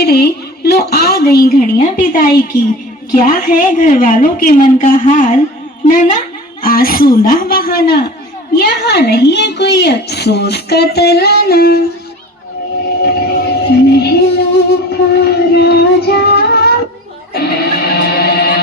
सवेरे, लो आ गई घड़ियां विदाई की। क्या है घर वालों के मन का हाल, ना आंसू ना बहाना, यहाँ नहीं है कोई अफसोस का तराना। महलों का